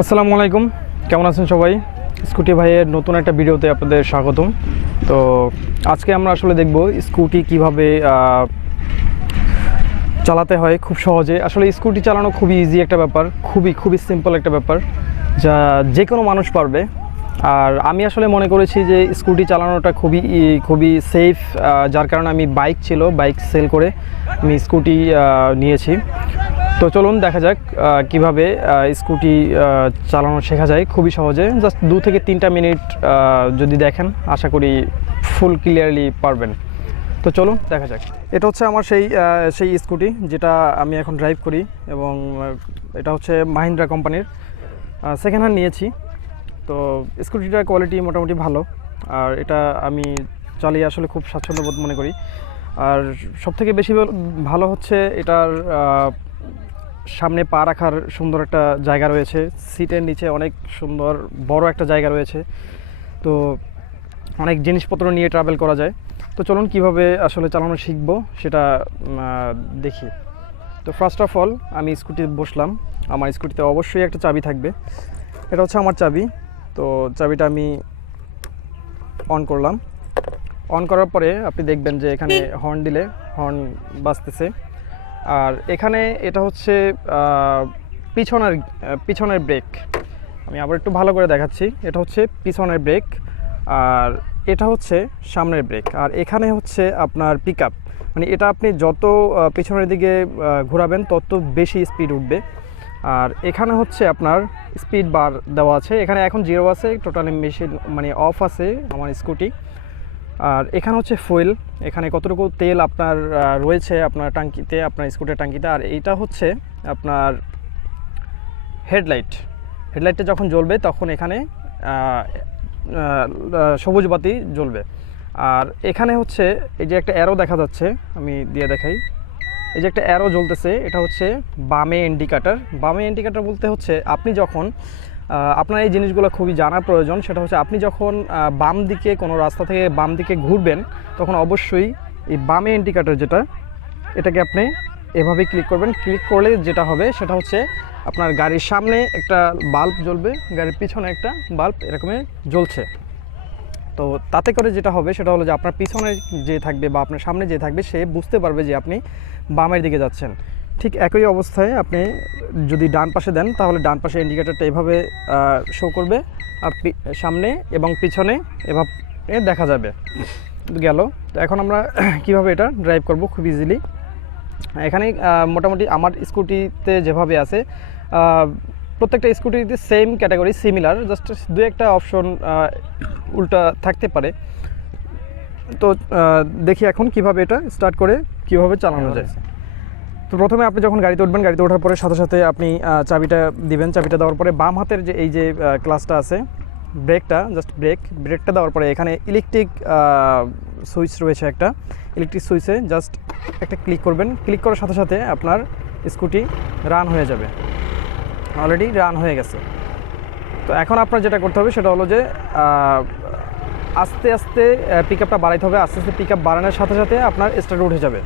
আসসালামু আলাইকুম, কেমন আছেন সবাই? স্কুটি ভাইয়ের নতুন একটা ভিডিওতে আপনাদের স্বাগতম। তো আজকে আমরা আসলে দেখব স্কুটি কিভাবে চালাতে হয় খুব সহজে। আসলে স্কুটি চালানো খুবই ইজি একটা ব্যাপার, খুবই সিম্পল একটা ব্যাপার যা যে কোনো মানুষ পারবে। আর আমি আসলে মনে করেছি যে স্কুটি চালানোটা খুবই সেফ, যার কারণে আমি বাইক সেল করে আমি স্কুটি নিয়েছি। তো চলুন দেখা যাক কিভাবে স্কুটি চালানো শেখা যায় খুবই সহজে। জাস্ট 2 থেকে 3টা মিনিট যদি দেখেন, আশা করি ফুল ক্লিয়ারলি পারবেন। তো চলুন দেখা যাক। এটা হচ্ছে আমার সেই স্কুটি যেটা আমি এখন ড্রাইভ করি, এবং এটা হচ্ছে মাহিন্দ্রা কোম্পানির সেকেন্ড হ্যান্ড নিয়েছি। তো স্কুটিটার কোয়ালিটি মোটামুটি ভালো, আর এটা আমি চালিয়ে আসলে খুব স্বাচ্ছন্দ্যবোধ মনে করি। আর সবথেকে বেশি ভালো হচ্ছে এটার সামনে পা রাখার সুন্দর একটা জায়গা রয়েছে, সিটের নিচে অনেক সুন্দর বড় একটা জায়গা রয়েছে। তো অনেক জিনিসপত্র নিয়ে ট্রাভেল করা যায়। তো চলুন কিভাবে আসলে চালানো শিখবো সেটা দেখি। তো ফার্স্ট অফ অল আমি স্কুটিতে বসলাম। আমার স্কুটিতে অবশ্যই একটা চাবি থাকবে, এটা হচ্ছে আমার চাবি। তো চাবিটা আমি অন করলাম। অন করার পরে আপনি দেখবেন যে এখানে হর্ন দিলে হর্ন বাজতেছে। আর এখানে এটা হচ্ছে পিছনের ব্রেক। আমি আবার একটু ভালো করে দেখাচ্ছি। এটা হচ্ছে পিছনের ব্রেক, আর এটা হচ্ছে সামনের ব্রেক। আর এখানে হচ্ছে আপনার পিক আপ, মানে এটা আপনি যত পিছনের দিকে ঘোরাবেন তত বেশি স্পিড উঠবে। আর এখানে হচ্ছে আপনার স্পিড বার দেওয়া আছে। এখানে এখন 0 আছে, টোটালি মেশিন মানে অফ আছে আমার স্কুটি। আর এখানে হচ্ছে ফুয়েল, এখানে কতটুকু তেল আপনার রয়েছে আপনার ট্যাঙ্কিতে, আপনার স্কুটের ট্যাঙ্কিতে। আর এইটা হচ্ছে আপনার হেডলাইটটা যখন জ্বলবে তখন এখানে সবুজ বাতি জ্বলবে। আর এখানে হচ্ছে এই যে একটা অ্যারো দেখা যাচ্ছে, আমি দিয়ে দেখাই। এই যে একটা অ্যারো জ্বলতেছে, এটা হচ্ছে বামে ইন্ডিকেটার বলতে হচ্ছে আপনি যখন আপনার এই জিনিসগুলো খুবই জানা প্রয়োজন। সেটা হচ্ছে আপনি যখন বাম দিকে কোনো রাস্তা থেকে বাম দিকে ঘুরবেন, তখন অবশ্যই এই বামে ইন্ডিকেটার যেটা, এটাকে আপনি এভাবে ক্লিক করবেন। ক্লিক করলে যেটা হবে সেটা হচ্ছে আপনার গাড়ির সামনে একটা বাল্ব জ্বলবে, গাড়ির পিছনে একটা বাল্ব এরকমই জ্বলছে। তো তাতে করে যেটা হবে সেটা হলো যে আপনার পিছনে যে থাকবে বা আপনার সামনে যে থাকবে সে বুঝতে পারবে যে আপনি বামের দিকে যাচ্ছেন। ঠিক একই অবস্থায় আপনি যদি ডান পাশে দেন, তাহলে ডান পাশে ইন্ডিকেটারটা এভাবে শো করবে, আর সামনে এবং পিছনে এভাবে দেখা যাবে। গেল। তো এখন আমরা কিভাবে এটা ড্রাইভ করব খুব ইজিলি। এখানে মোটামুটি আমার স্কুটিতে যেভাবে আছে, প্রত্যেকটা স্কুটিতে সেম ক্যাটাগরি সিমিলার, জাস্ট 2-একটা অপশন উল্টা থাকতে পারে। তো দেখি এখন কিভাবে এটা স্টার্ট করে কিভাবে চালানো যায়। তো প্রথমে আপনি যখন গাড়িতে উঠবেন, গাড়িতে ওঠার পরে সাথে সাথে আপনি চাবিটা দিবেন। চাবিটা দেওয়ার পরে বাম হাতের যে এই যে ক্লাচটা আছে, ব্রেকটা দেওয়ার পরে এখানে ইলেকট্রিক সুইচ রয়েছে, একটা ইলেকট্রিক সুইচে জাস্ট একটা ক্লিক করবেন। ক্লিক করার সাথে সাথে আপনার স্কুটি রান হয়ে যাবে। অলরেডি রান হয়ে গেছে। তো এখন আপনার যেটা করতে হবে সেটা হলো যে আস্তে আস্তে পিক আপটা বাড়াইতে হবে। আস্তে আস্তে পিক আপ বাড়ানোর সাথে সাথে আপনার স্টার্ট উঠে যাবে।